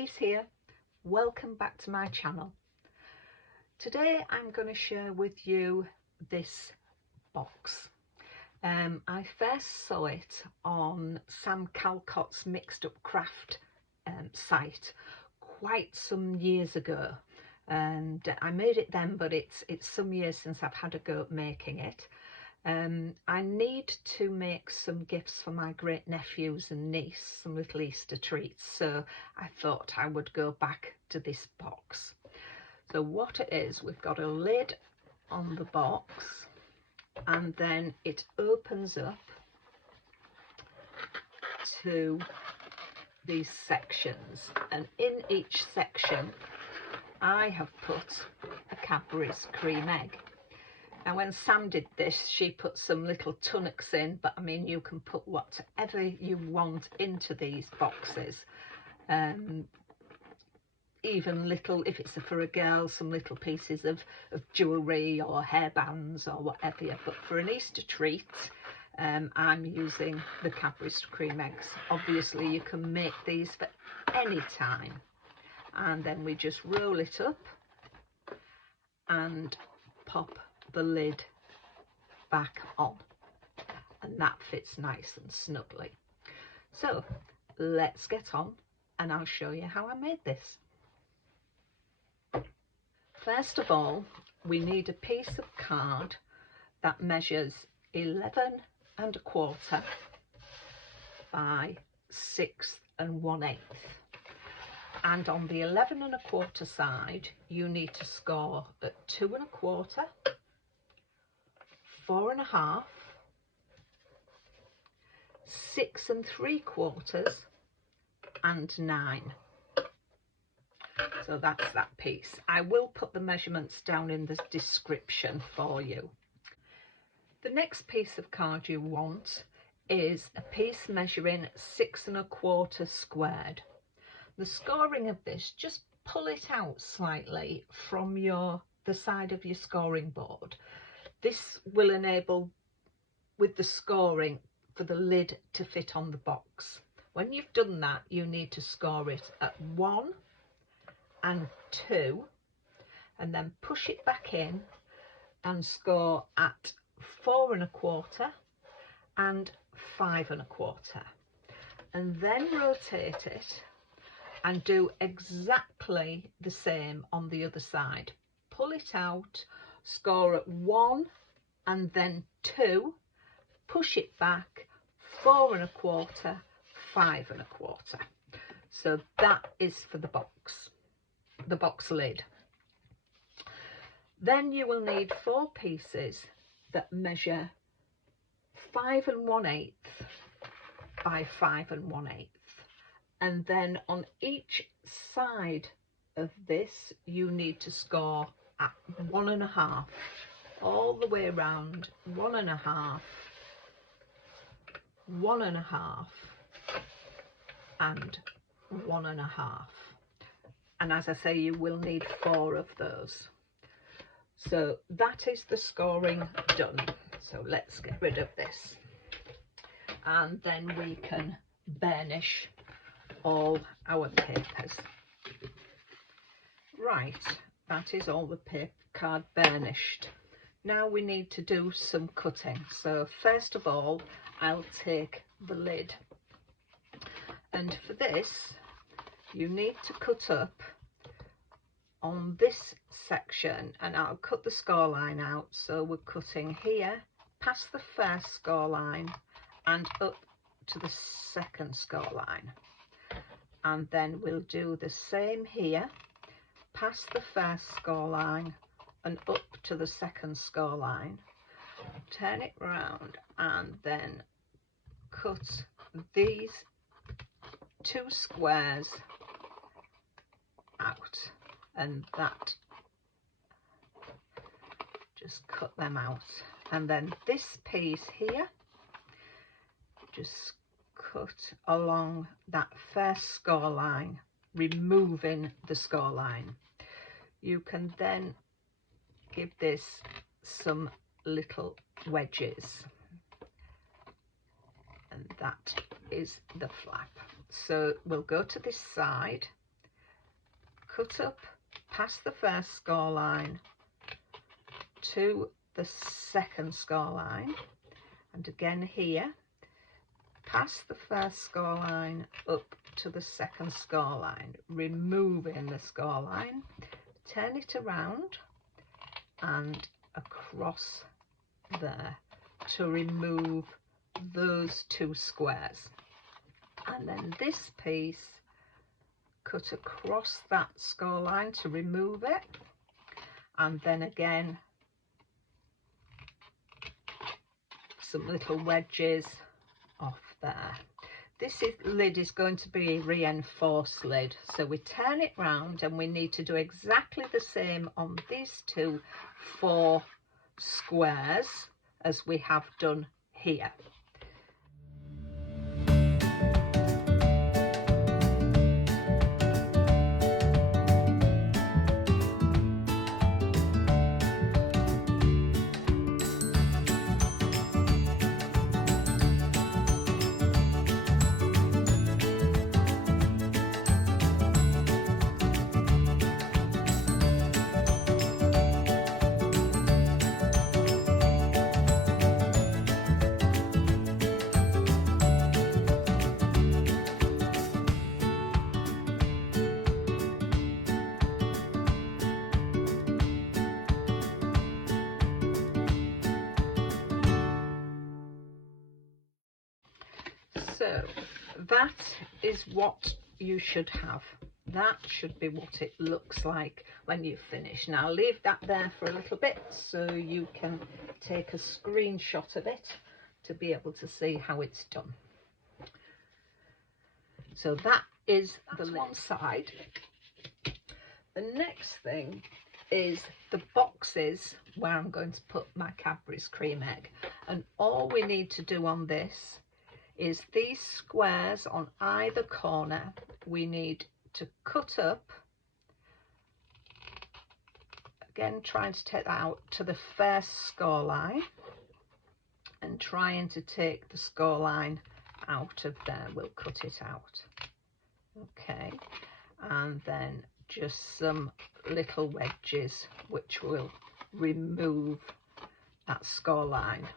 Denise here. Welcome back to my channel. Today I'm going to share with you this box. I first saw it on Sam Calcott's Mixed Up Craft site quite some years ago, and I made it then, but it's some years since I've had a go at making it. I need to make some gifts for my great nephews and niece, some little Easter treats, so I thought I would go back to this box. So what it is, we've got a lid on the box, and then it opens up to these sections, and in each section I have put a Cadbury's cream egg. Now when Sam did this, she put some little tunnocks in, but I mean you can put whatever you want into these boxes. Even little, if it's for a girl, some little pieces of jewellery or hairbands or whatever. But for an Easter treat, I'm using the Cadbury's cream eggs. Obviously you can make these for any time. And then we just roll it up and pop the lid back on, and that fits nice and snugly. So let's get on and I'll show you how I made this. First of all, we need a piece of card that measures 11 1/4 by 6 1/8, and on the 11 1/4 side you need to score at 2 1/4, 4 1/2, 6 3/4 and 9. So that's that piece. I will put the measurements down in the description for you. The next piece of card you want is a piece measuring 6 1/4 squared. The scoring of this, just pull it out slightly from the side of your scoring board. This will enable, with the scoring, for the lid to fit on the box. When you've done that, you need to score it at 1 and 2, and then push it back in and score at 4 1/4 and 5 1/4, and then rotate it and do exactly the same on the other side. Pull it out, score at 1 and then 2, push it back, 4 1/4, 5 1/4. So that is for the box lid. Then you will need 4 pieces that measure 5 1/8 by 5 1/8, and then on each side of this you need to score at 1 1/2 all the way around. 1 1/2, 1 1/2 and 1 1/2, and as I say, you will need 4 of those. So that is the scoring done. So let's get rid of this, and then we can burnish all our papers. Right, that is all the paper card burnished. Now we need to do some cutting. So first of all, I'll take the lid, and for this you need to cut up on this section, and I'll cut the score line out. So we're cutting here past the first score line and up to the second score line, and then we'll do the same here, past the first score line and up to the second score line. Turn it round and then cut these 2 squares out, and that, just cut them out. And then this piece here, just cut along that first score line, removing the score line. You can then give this some little wedges, and that is the flap. So we'll go to this side cut up past the first score line to the second score line, and again here past the first score line up to the second score line, removing the score line, turn it around and across there to remove those two squares, and then this piece cut across that score line to remove it, and then again some little wedges off there. Lid is going to be a reinforced lid, so we turn it round and we need to do exactly the same on these two 4 squares as we have done here. So that is what you should have. That should be what it looks like when you finish. Now leave that there for a little bit so you can take a screenshot of it to be able to see how it's done. So that is the one side. The next thing is the boxes where I'm going to put my Cadbury's cream egg, and all we need to do on this is these squares on either corner we need to cut up, again trying to take that out to the first score line and trying to take the score line out of there. We'll cut it out, okay, and then just some little wedges which will remove that score line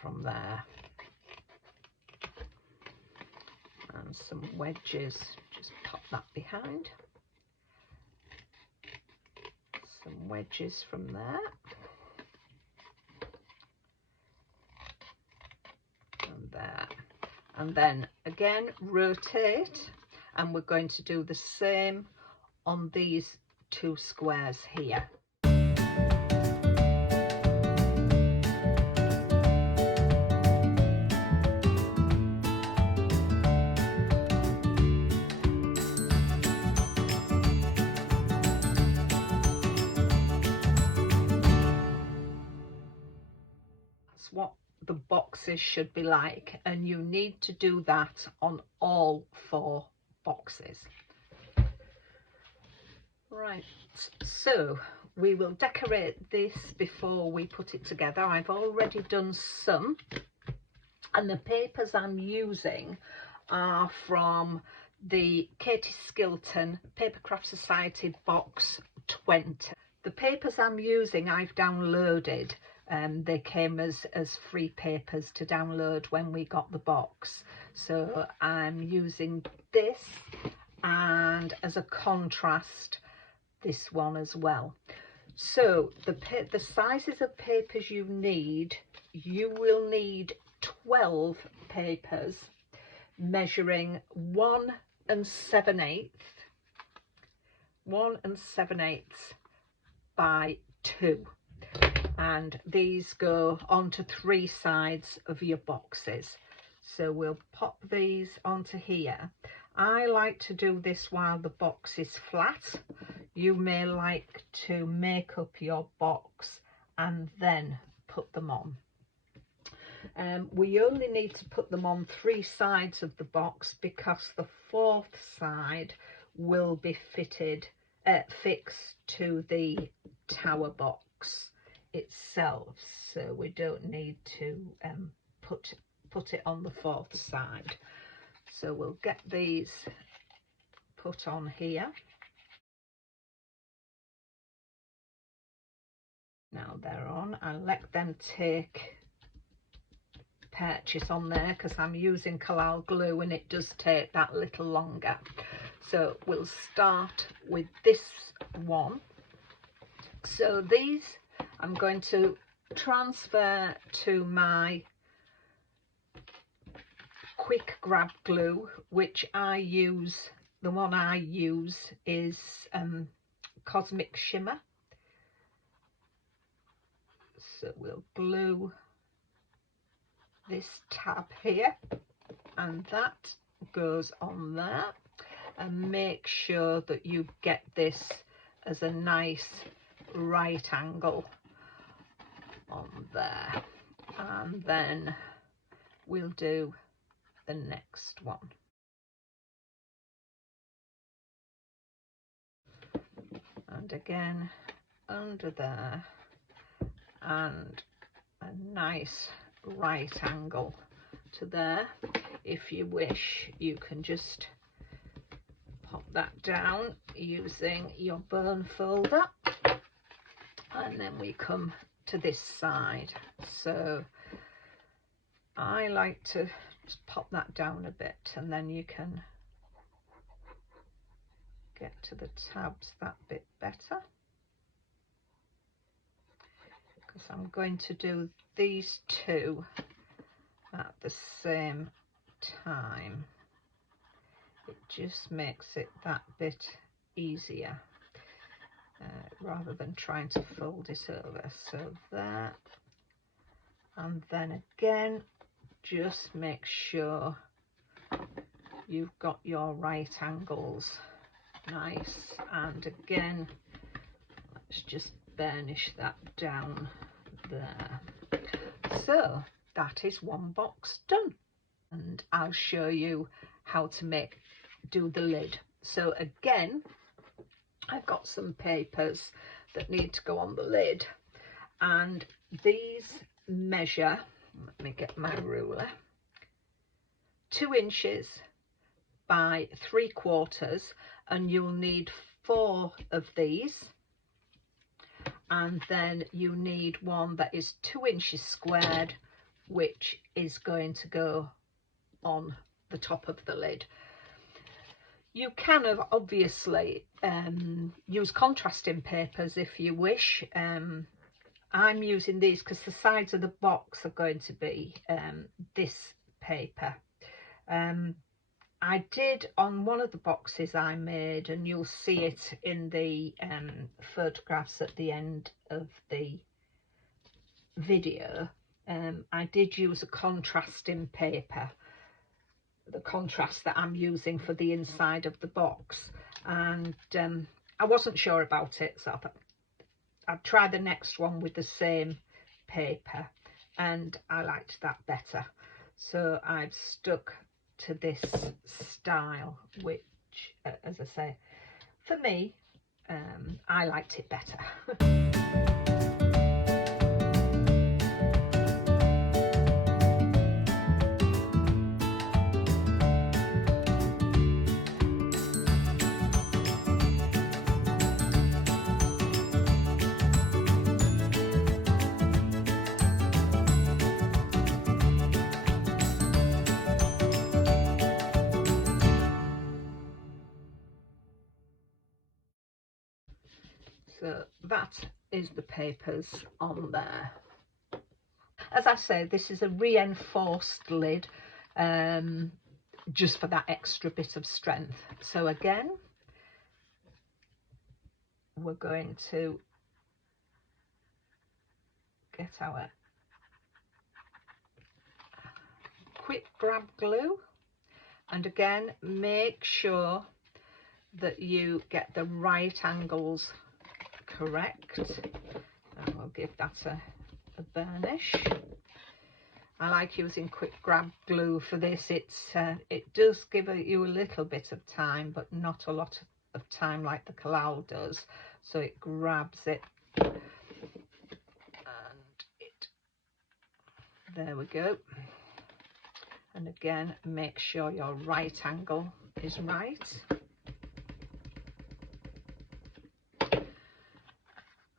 from there. And some wedges, just pop that behind. Some wedges from there. And there. And then again rotate, and we're going to do the same on these 2 squares here. What the boxes should be like, and you need to do that on all 4 boxes. Right, so we will decorate this before we put it together. I've already done some, and the papers I'm using are from the Katie Skilton Papercraft Society box 20. The papers I'm using I've downloaded. They came as free papers to download when we got the box, so I'm using this, and as a contrast this one as well. So the sizes of papers you will need 12 papers measuring 1 7/8 by 2. And these go onto 3 sides of your boxes. So we'll pop these onto here. I like to do this while the box is flat. You may like to make up your box and then put them on. We only need to put them on 3 sides of the box because the 4th side will be fixed to the tower box itself, so we don't need to put it on the 4th side. So we'll get these put on here. Now they're on. I'll let them take purchase on there because I'm using Collall glue and it does take that little longer. So we'll start with this one. So these I'm going to transfer to my quick grab glue, which I use, the one I use is Cosmic Shimmer. So we'll glue this tab here and that goes on there, and make sure that you get this as a nice right angle on there, and then we'll do the next one. And again under there, and a nice right angle to there. If you wish, you can just pop that down using your burn folder, and then we come to this side. So I like to just pop that down a bit, and then you can get to the tabs that bit better, because I'm going to do these two at the same time. It just makes it that bit easier rather than trying to fold it over. So there, and then again just make sure you've got your right angles nice, and again let's just burnish that down there. So that is one box done, and I'll show you how to do the lid. So again, I've got some papers that need to go on the lid, and these measure, let me get my ruler, 2 inches by 3/4, and you'll need 4 of these, and then you need one that is 2 inches squared, which is going to go on the top of the lid. You can have obviously use contrasting papers if you wish. I'm using these because the sides of the box are going to be this paper. I did on one of the boxes I made, and you'll see it in the photographs at the end of the video. I did use a contrasting paper, the contrast that I'm using for the inside of the box, and I wasn't sure about it, so I thought I'd try the next one with the same paper, and I liked that better, so I've stuck to this style, which as I say, for me, I liked it better. So that is the papers on there. As I say, this is a reinforced lid, just for that extra bit of strength. So again, we're going to get our quick grab glue, and again make sure that you get the right angles correct, and we'll give that a burnish. I like using quick grab glue for this. It does give you a little bit of time, but not a lot of time like the Collall does, so it grabs it, and there we go. And again, make sure your right angle is right.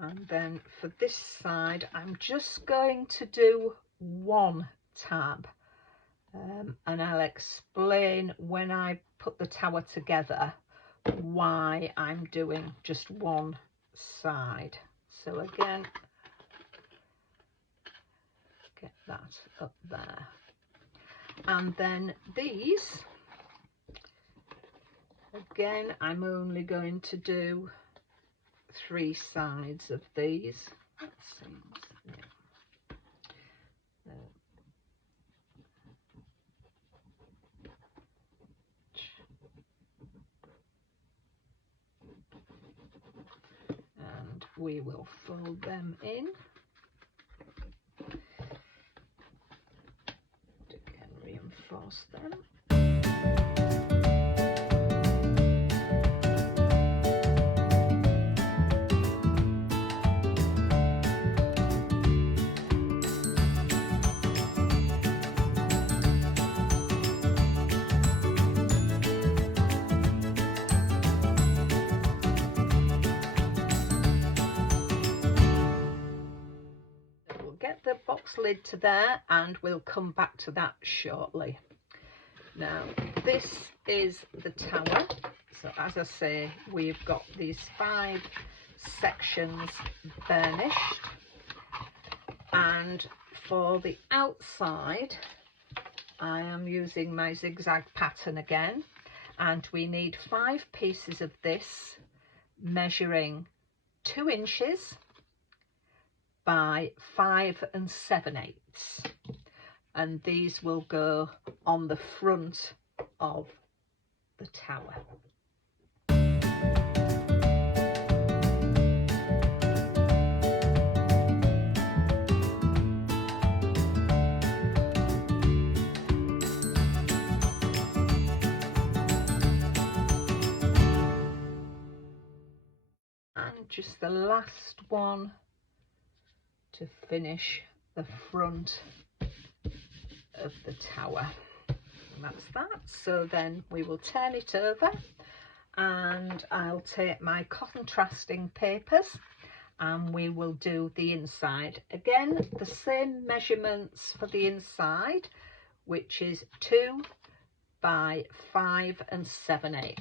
And then for this side, I'm just going to do one tab, and I'll explain when I put the tower together why I'm doing just one side. So again, get that up there. And then these, again, I'm only going to do 3 sides of these. That seems, yeah. And we will fold them in. Again, reinforce them. Get the box lid to there and we'll come back to that shortly. Now this is the tower. So as I say, we've got these 5 sections burnished, and for the outside I am using my zigzag pattern again, and we need 5 pieces of this measuring 2 inches by 5 7/8, and these will go on the front of the tower. And just the last one to finish the front of the tower. And that's that. So then we will turn it over, and I'll take my contrasting papers and we will do the inside. Again, the same measurements for the inside, which is 2 by 5 7/8.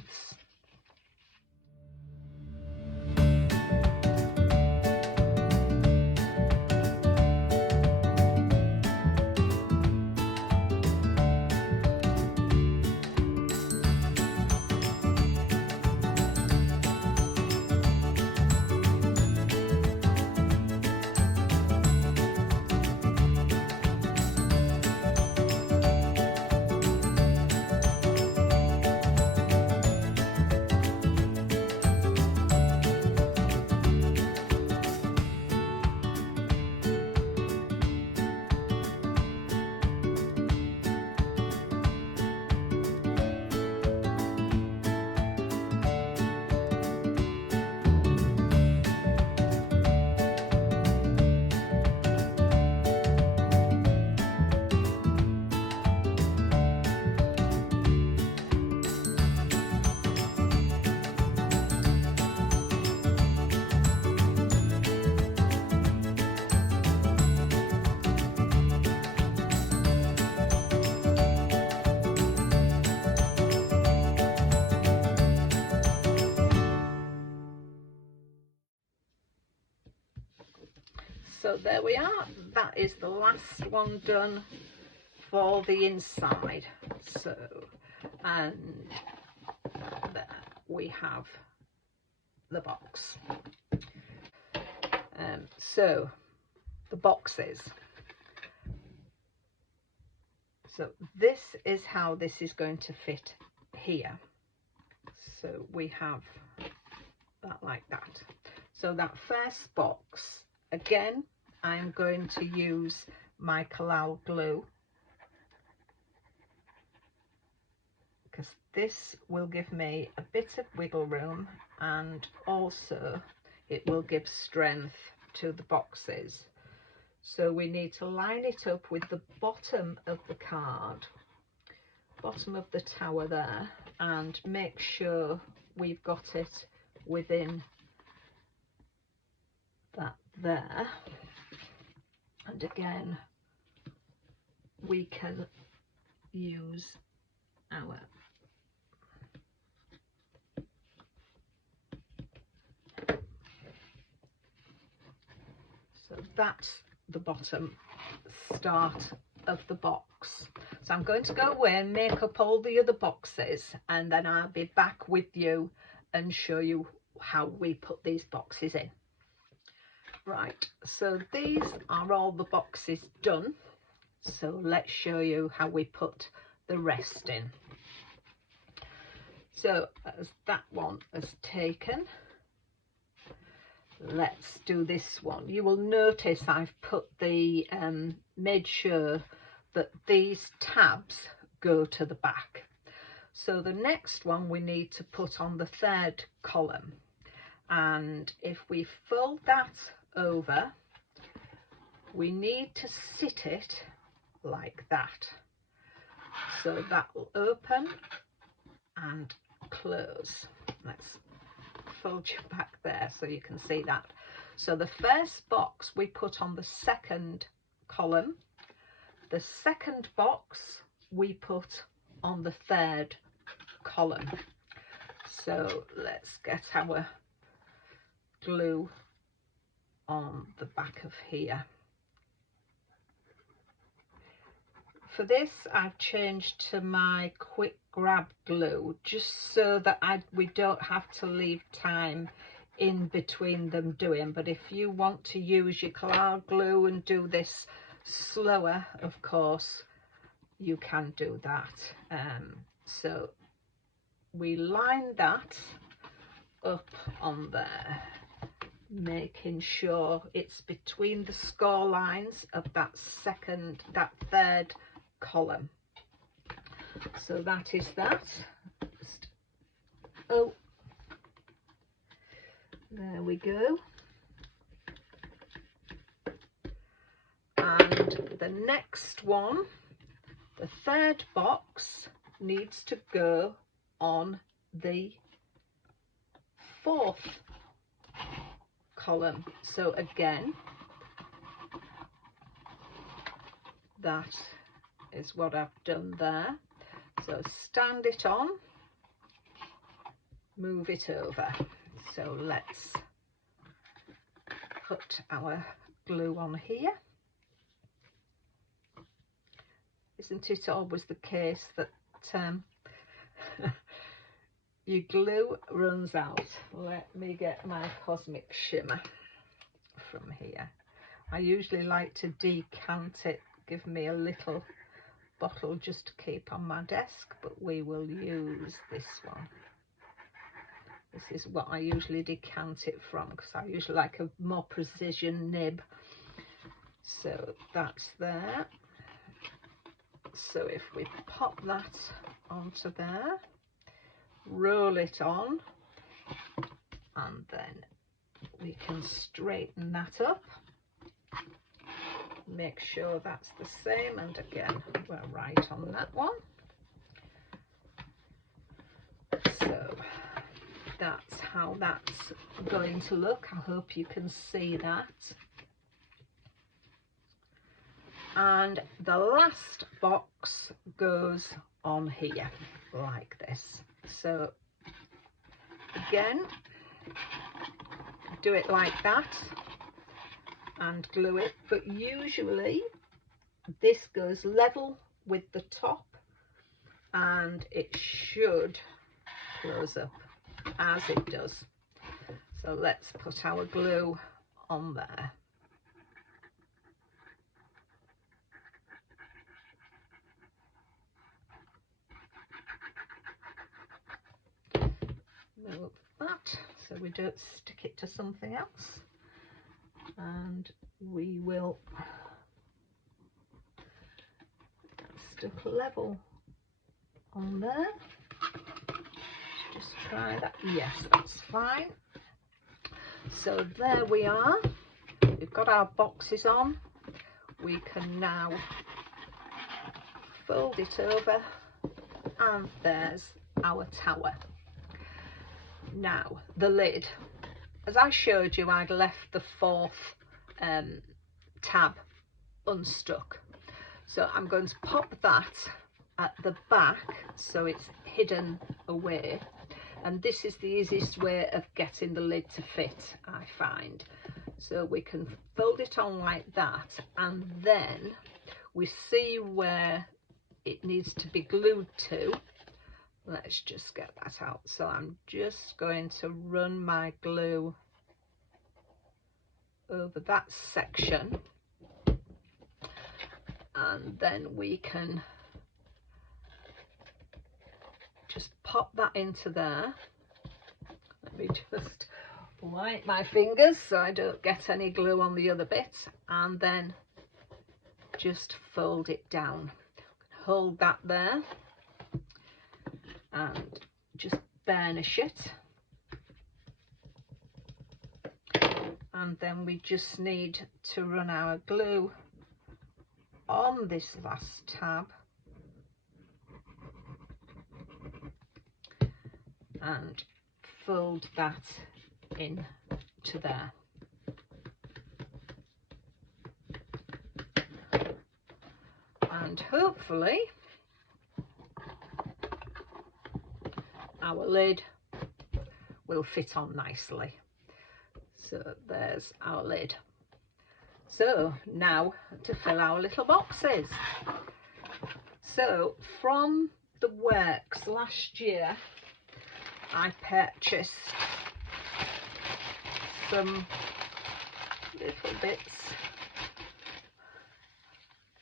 So there we are, that is the last one done for the inside. So, and there we have the box. So the boxes. So this is how this is going to fit here. So we have that like that. So that first box, again, I'm going to use my Collall glue, because this will give me a bit of wiggle room, and also it will give strength to the boxes. So we need to line it up with the bottom of the card, bottom of the tower there, and make sure we've got it within there, and again we can use our so that's the bottom start of the box. So I'm going to go away and make up all the other boxes, and then I'll be back with you and show you how we put these boxes in. Right, so these are all the boxes done, so let's show you how we put the rest in. So as that one has taken, let's do this one. You will notice I've put the made sure that these tabs go to the back. So the next one we need to put on the third column, and if we fold that over, we need to sit it like that. So that will open and close. Let's fold you back there so you can see that. So the first box we put on the second column, the second box we put on the third column. So let's get our glue on the back of here. For this I've changed to my quick grab glue, just so that we don't have to leave time in between them doing. But if you want to use your Collard glue and do this slower, of course you can do that. So we line that up on there, making sure it's between the score lines of that third column. So that is that. Oh, there we go. And the next one, the third box, needs to go on the fourth column. So again, that is what I've done there. So stand it on, move it over. So let's put our glue on here. Isn't it always the case that your glue runs out? Let me get my Cosmic Shimmer from here. I usually like to decant it, give me a little bottle just to keep on my desk, but we will use this one. This is what I usually decant it from, because I usually like a more precision nib. So that's there. So if we pop that onto there, roll it on, and then we can straighten that up, make sure that's the same, and again we're right on that one. So that's how that's going to look. I hope you can see that. And the last box goes on here like this. So again, do it like that and glue it, but usually this goes level with the top and it should close up as it does. So let's put our glue on there. Move that so we don't stick it to something else, and we will stick level on there. Just try that. Yes, that's fine. So there we are. We've got our boxes on. We can now fold it over, and there's our tower. Now the lid, as I showed you, I'd left the fourth tab unstuck. So I'm going to pop that at the back so it's hidden away, and this is the easiest way of getting the lid to fit, I find. So we can fold it on like that, and then we see where it needs to be glued to. Let's just get that out. So I'm just going to run my glue over that section, and then we can just pop that into there. Let me just wipe my fingers so I don't get any glue on the other bit, and then just fold it down. Hold that there and just burnish it, and then we just need to run our glue on this last tab and fold that in to there. And hopefully our lid will fit on nicely. So there's our lid. So now to fill our little boxes. So from the works last year, I purchased some little bits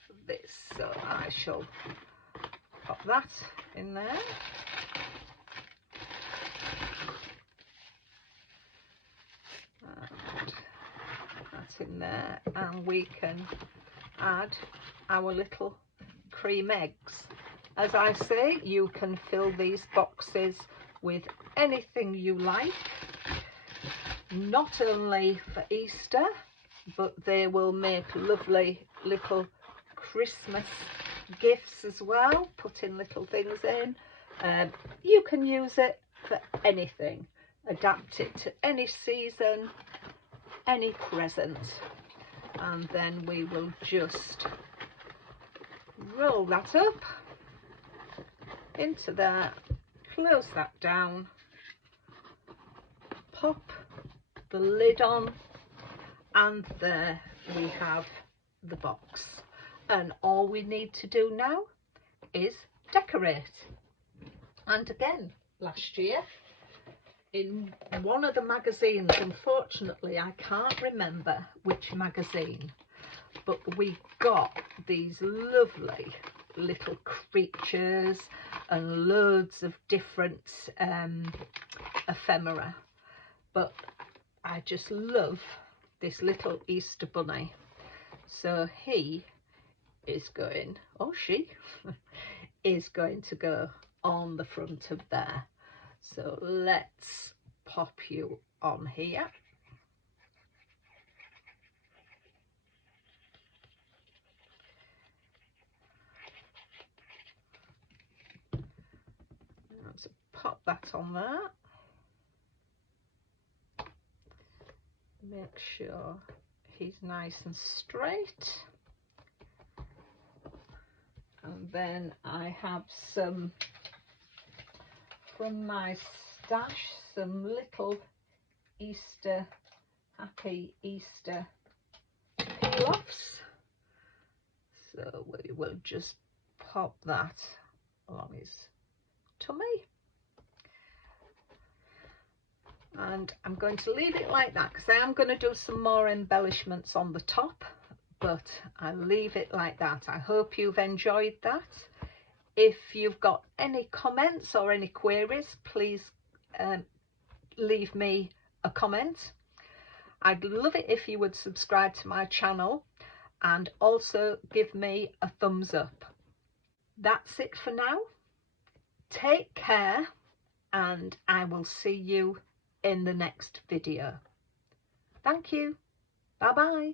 of this, so I shall pop that in there. And that's in there, and we can add our little cream eggs. As I say, you can fill these boxes with anything you like, not only for Easter, but they will make lovely little Christmas gifts as well, putting little things in. You can use it for anything, adapt it to any season, any present. And then we will just roll that up into there, close that down, pop the lid on, and there we have the box. And all we need to do now is decorate. And again, last year in one of the magazines, unfortunately I can't remember which magazine, but we got these lovely little creatures and loads of different ephemera. But I just love this little Easter bunny. So he is going, or she is going to go on the front of there. So let's pop you on here. Let's pop that on there. Make sure he's nice and straight. And then I have some from my stash, some little Easter, happy Easter gloves. So we will just pop that along his tummy. And I'm going to leave it like that because I am going to do some more embellishments on the top, but I'll leave it like that. I hope you've enjoyed that. If you've got any comments or any queries, please leave me a comment. I'd love it if you would subscribe to my channel and also give me a thumbs up. That's it for now. Take care, and I will see you in the next video. Thank you. Bye bye.